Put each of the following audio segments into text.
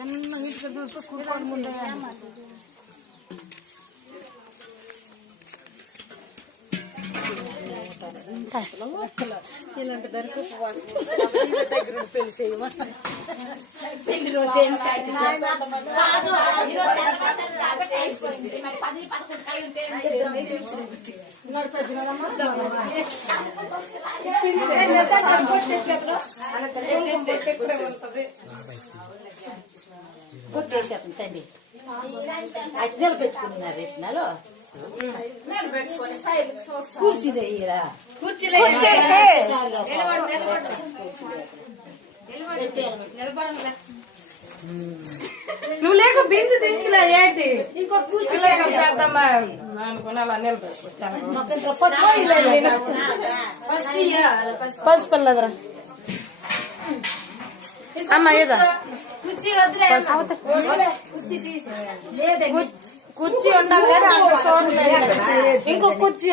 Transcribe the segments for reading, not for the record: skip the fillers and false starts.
ఇటుక చూస్తే కూర్చొని ముందే ఇలాంటి దానికి దగ్గర పెళ్లి చేయమా పెళ్లి రోజు కొట్టేసేతం తండ్రి అది నిలబెట్టుకున్నారు రెట్నాలో కూర్చుదయ్యరా నువ్వు లేక బిందు దించలే ఏంటి ఇంకో పెద్దమ్మ అనుకున్నా పసుపు వెళ్ళదురా అమ్మ ఏదా కుర్చీ ఉండాలి కదా ఇంకో కుర్చీ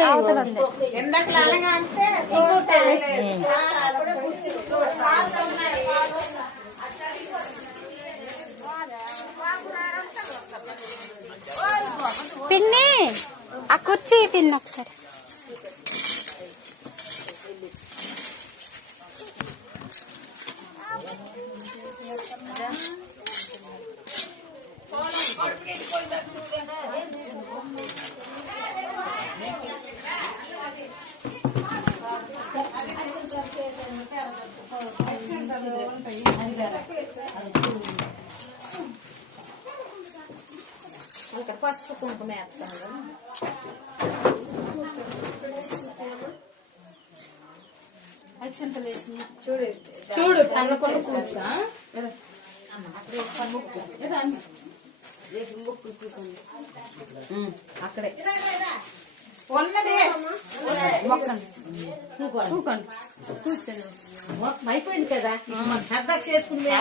పిన్ని ఆ కుర్చీ పిన్ని ఒకసారి పసుపు కుంకుమ వేస్తాను చూడు చూడు తన్నుకొని కూర్చో అక్కడే ఉన్నది అయిపోయింది కదా సరదాకి చేసుకుంటే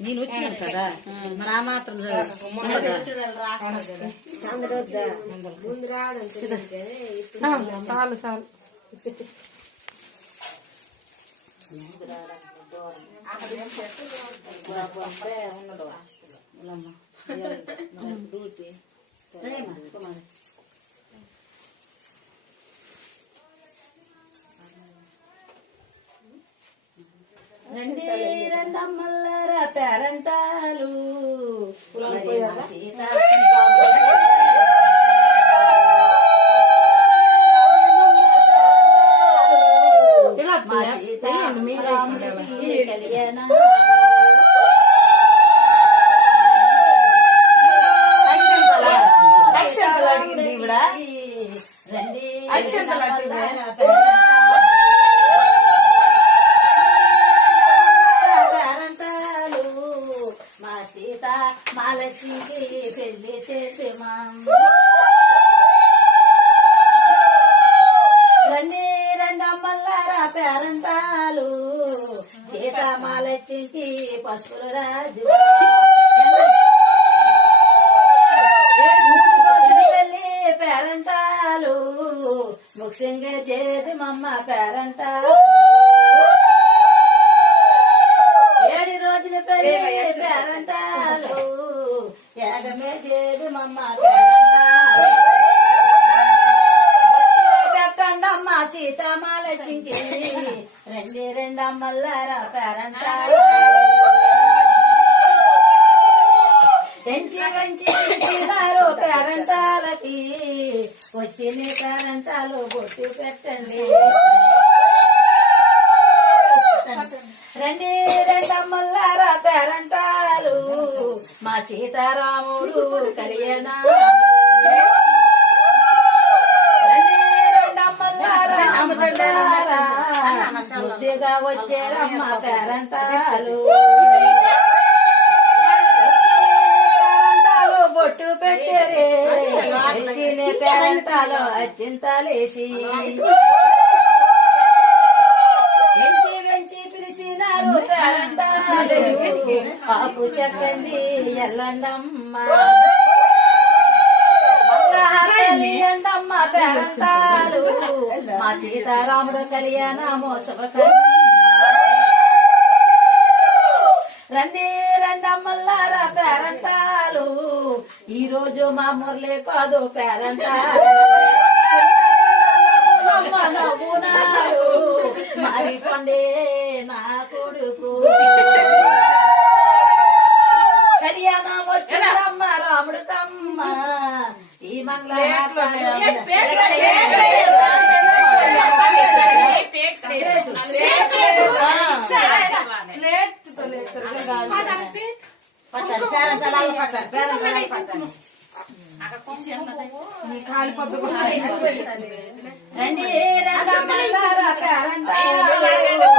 నేను వచ్చినాను కదా మరి ఆ మాత్రం చాలు చాలు రెండమ్మల్లారా పేరంటాలు సీత అడిగింది ఇవిడ రండి పేరంటాలు మా సీత మా లక్ష్మికి పెళ్లి చేసేమా రండి రెండమ్మల్లారా పేరంటాలు సీత మా లక్ష్మికి పసుపులు రాజు పేరంటాలు ముఖ్యంగా చేది మమ్మ పేరంటాలు 7 రోజుల పెళ్లి పేరంటాలు ఏగమే చేది మమ్మ పేరంటాలు పెట్టండమ్మ సీతమాలచింకి రెండమ్మల్లారా పేరంటాలు పెంచి పెంచిదారు పేరంటాలకి వచ్చిన పేరంటాలు బొట్టు పెట్టండి రెండమ్మల్లారా పేరంటాలు మా సీతారాముడు కళ్యాణ రెండమ్మల్లారా బుద్ధిగా వచ్చారమ్మ పేరంటాలు బొట్టు పెట్టరే పేరంటాలు అచ్చింతలేసి వెంచి వెంచి పిలిచినారు పేరంటాలు ఆకు చెక్కంది ఎల్లండమ్మ మంగళహారతి ఎండమ్మ పేరంటాలు మా సీతారాముడు కళ్యాణమో శుభకర్మ రండి రండమ్మల్లారా పేరంటాలు ఈ రోజు మా మురళి కాదు పేరంటాలు నవ్వునాడు మరి పండే నా కొడుకు కళ్యాణం వచ్చిందమ్మ రాముడు కమ్మ ఈ రండి రండమ్మల్లారా పేరంటాలు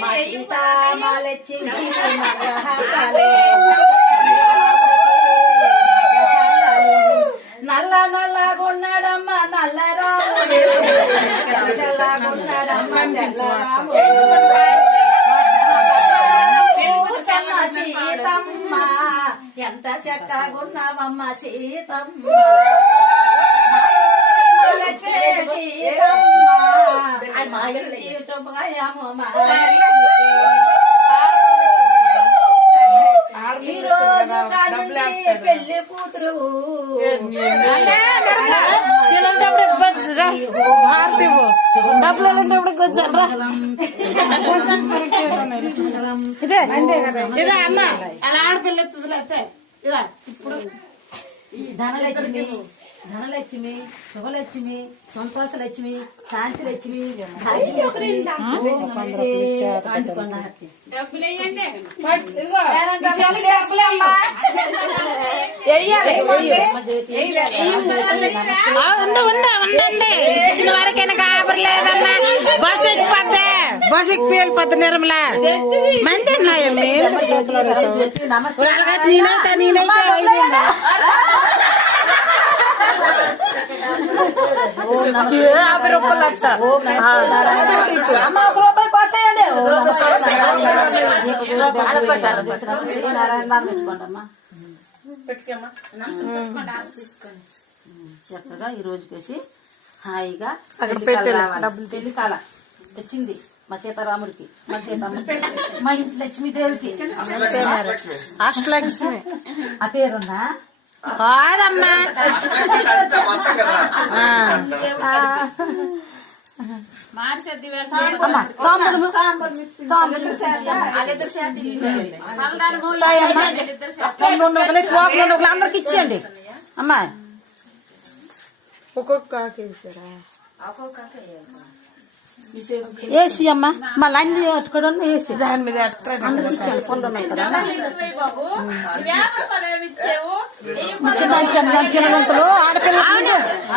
మా సీతామాలెచ్చి నల్ల నల్లగున్నాడమ్మ నల్ల రాముడు నల్లగున్నాడమ్మ నల్ల రాముడు సీతమ్మ ఎంత చక్కగున్నావమ్మ సీతమ్మ సీతమ్మ మా ఇల్లు చూపగాయమ్మ ఈ రోజు పెళ్లి కూతురు ఇదే అమ్మ అలా ఆడపిల్ల ఎత్తుదిలేస్తే ఇదా ఇప్పుడు ధనలక్ష్మి ధనలక్ష్మి శుభలక్ష్మి సంతోషలక్ష్మి శాంతిలక్ష్మి భాగ్యలక్ష్మి ఉండండి ఇచ్చిన వరకైనా కాబరలేదమ్మా బస్సు ఎక్కిపోద్దే బస్సు ఎక్కి పేలిపోద్ది నిర్మలా మంది నేనైతే యాభై రూపాయలు అమ్మ ఒక రూపాయి పోసేయండి చక్కగా ఈ రోజుకేసి హాయిగా పెళ్లి కాల వచ్చింది మా సీతారాముడికి మా సీతమ్మ మా ఇంటి లక్ష్మీదేవికి అష్టలక్ష్మి ఆ పేరున్నా కాదమ్మా అందరికి ఇచ్చేయండి అమ్మా ఒక్కొక్క వేసి అమ్మా మళ్ళీ అన్ని అట్టుకోవడం వేసి దాని మీద అందరికి ఇచ్చాను పళ్ళు ఉన్నాయి కదా పిల్లలంతలు ఆడపిల్లలు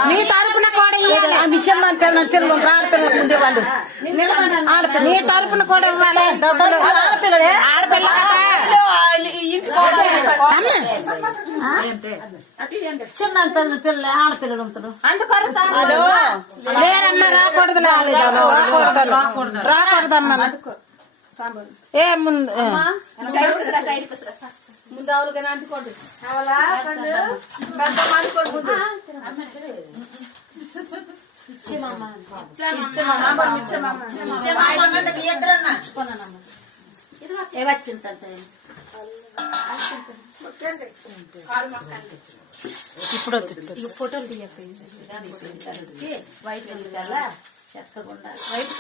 నీ తరపున కూడా ఆ మిషన్ పిల్లలు ఆడపిల్లలకు ఉండేవాళ్ళు నీ తరపున కూడా ఇవ్వాలి ఆడపిల్లలే ఆడపిల్ల చిన్న పిల్లలు ఆడపిల్లలు ఉంటారు లేరమ్మా రాకూడదు రాకూడదమ్మా ఏ ముందు ముందు ఆవులకైనా అందుకోండి పెద్ద అందుకోండి ముందు ఇప్పుడు ఫోటోలు తీయకపోయింది వైట్ కల్లా చెత్తకుండా వైట్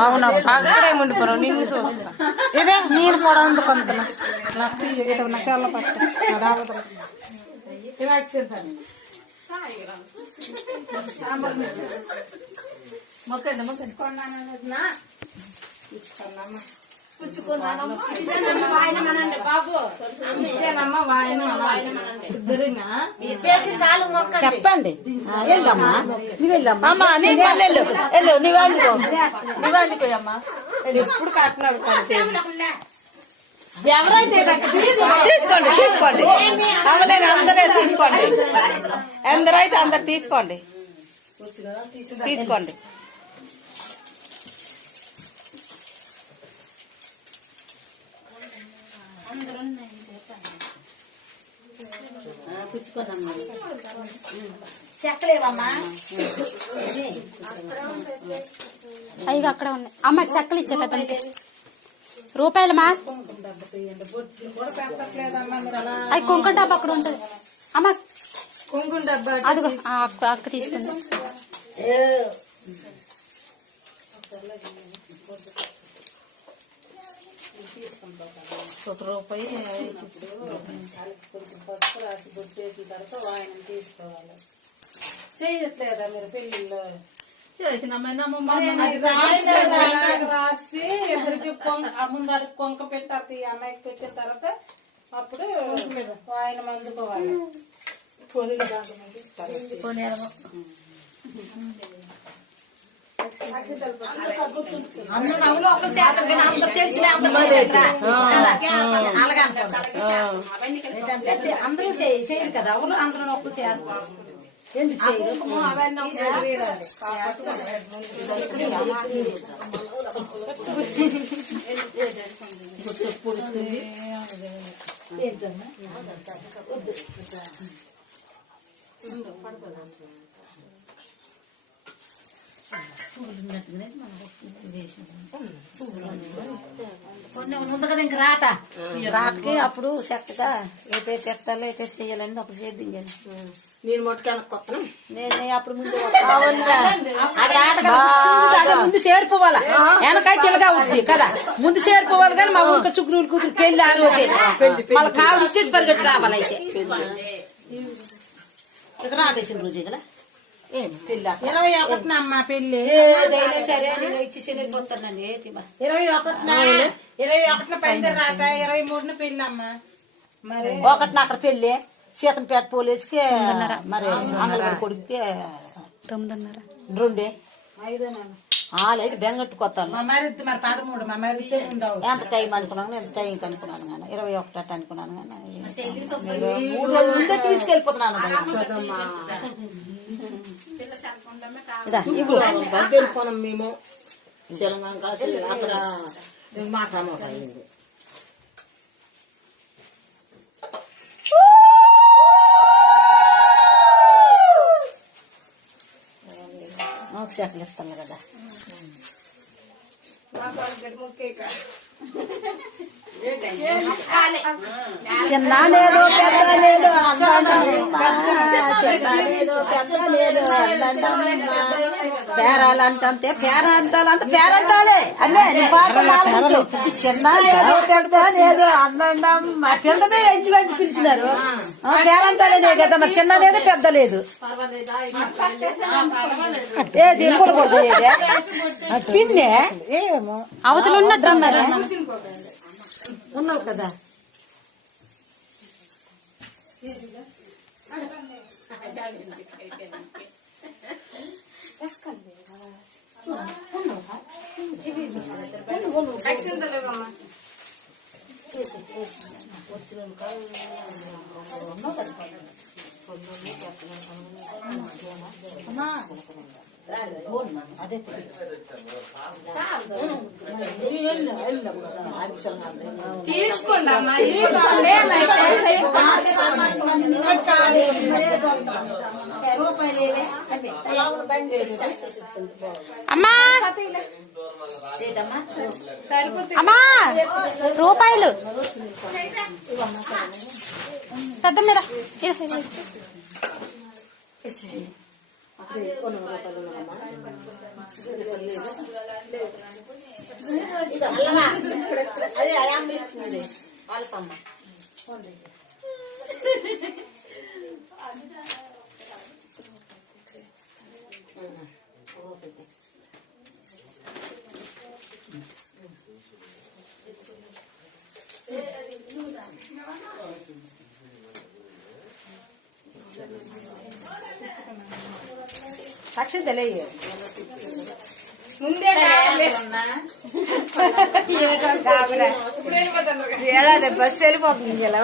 అవునా అక్కడే ఉండిపోరు నేను చూస్తా ఇదే నేను కూడా అందుకుంటున్నా చల్ల పట్ట మొక్కండి మొక్కండి చెప్పండి అమ్మా నీకు మళ్ళీ వెళ్ళు నువ్వెందుకో అమ్మా ఎప్పుడు కట్టినాడు ఎవరైతే తీసుకోండి తీసుకోండి అవ్వలేదు అందరే తీసుకోండి ఎందరైతే అందరు తీసుకోండి తీసుకోండి. చెక్కలేవమ్మా అవి అక్కడ ఉన్నాయి. అమ్మ చెక్కలు ఇచ్చే పెద్ద రూపాయలమ్మా. అవి కుంకుమ డబ్బా అక్కడ ఉంటది అమ్మ. కుంకుమ డబ్బా అదిగో అక్క తీసుకుంది. ₹1 కొంచెం పసుపు రాసి బొట్టేసిన తర్వాత వాయిన తీసుకోవాలి. చేయట్లేదా మీరు పెళ్లిలో? రాసి ఇద్దరికి ముందు అడుగు కొంక పెట్టాలి. ఈ అమ్మాయికి పెట్టిన తర్వాత అప్పుడు ఆయన మందుకోవాలి. అందరూ చేయరు కదా, ఎవరు అందరూ నొప్పు చేస్తారు. ఎందుకు చేయరు? అవన్నీ ఉంది కదా ఇంక రాటకి అప్పుడు చక్కగా ఏ పేరు చెప్తాలో ఏ పేరు చెయ్యాలని అప్పుడు చేద్దాం. నేను మొట్టకెళ్ళకొస్తాను. నేను అప్పుడు ముందు ముందు చేరిపోవాలా, వెనకాయ తిలగా ఉంది కదా, ముందు చేరిపోవాలి. కానీ మా ఊరికి చుక్కులు కూతురు పెళ్లి ఆ రోజే మళ్ళీ కావులు ఇచ్చేసి పరిగెట్టి రావాలి. అయితే ఇక్కడ రాటేసిన రోజే కదా 21న అమ్మ పెళ్లి. ఏదైనా సరే నేను ఇచ్చి చెల్లిపోతానండి. 21న పైన రాట, 23న పెళ్లి అమ్మ. మరి 1న అక్కడ పెళ్లి సీతంపేట పోలీసుకి, మరి అంగళవాడి కొడుకుకి 9:30. 2 5 బెంగట్టు కొత్తాను. మరి 13 మా మరి ఎంత టైం అనుకున్నాను, ఎంత టైం అనుకున్నాను కానీ 21 అనుకున్నాను కానీ 3 రోజుల ముందే తీసుకెళ్ళిపోతున్నాను. వెళ్ళిపోనాం మేము అక్కడ మాట్లాడలేదు. చెట్లు ఇస్తాను కదా. చిన్న లేదు పెద్ద లేదు పేరాలంటే పేరంటాలంటే పేరంటాలే అన్నీ చిన్న లేదు పెద్ద లేదు అందండం పిల్లమే ఎంచి వెంచి పిలిచినారు. పేరంటాలే కదా, మరి చిన్న లేదు పెద్ద లేదు. ఏది కూడకూడదు పిన్నే ఏమో అవతలు ఉన్నట్టున్నారు. ఉన్నావు కదా. అదే తీసుకోండి అమ్మా. అమ్మా అమ్మా రూపాయలు పెద్ద మీద అదే అయామ్మ ఇస్తుంది వాళ్ళసమ్మ. సాక్షి తెలియ ముందే బస్సు వెళ్ళిపోతుంది. ఎలా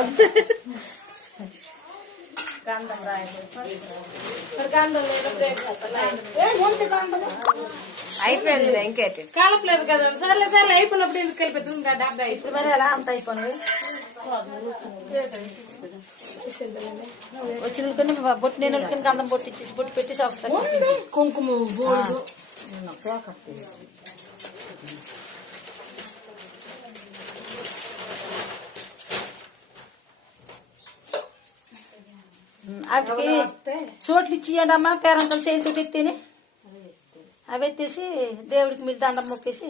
గంధం రాయబోతుంది. మరి గంధం లేదు బ్రేక్ ముందు గంధం అయిపోయింది ఇంకేంటి కలపలేదు కదా. సర్లే సర్లే అయిపోయినప్పుడు ఎందుకు కలిపేది ఇంకా డబ్బా ఇప్పుడు మరి ఎలా అంత అయిపోయినవి వచ్చిన బొట్టు నేను గంధం బొట్టు ఇచ్చేసి బొట్టు పెట్టేసి ఒకసారి కుంకుమ బోర్డు వాటికి చోట్లు ఇచ్చియండి అమ్మా పేరంటలు చేతులు ఎత్తేనే అవి ఎత్తేసి దేవుడికి మీరు దండం మొక్కేసి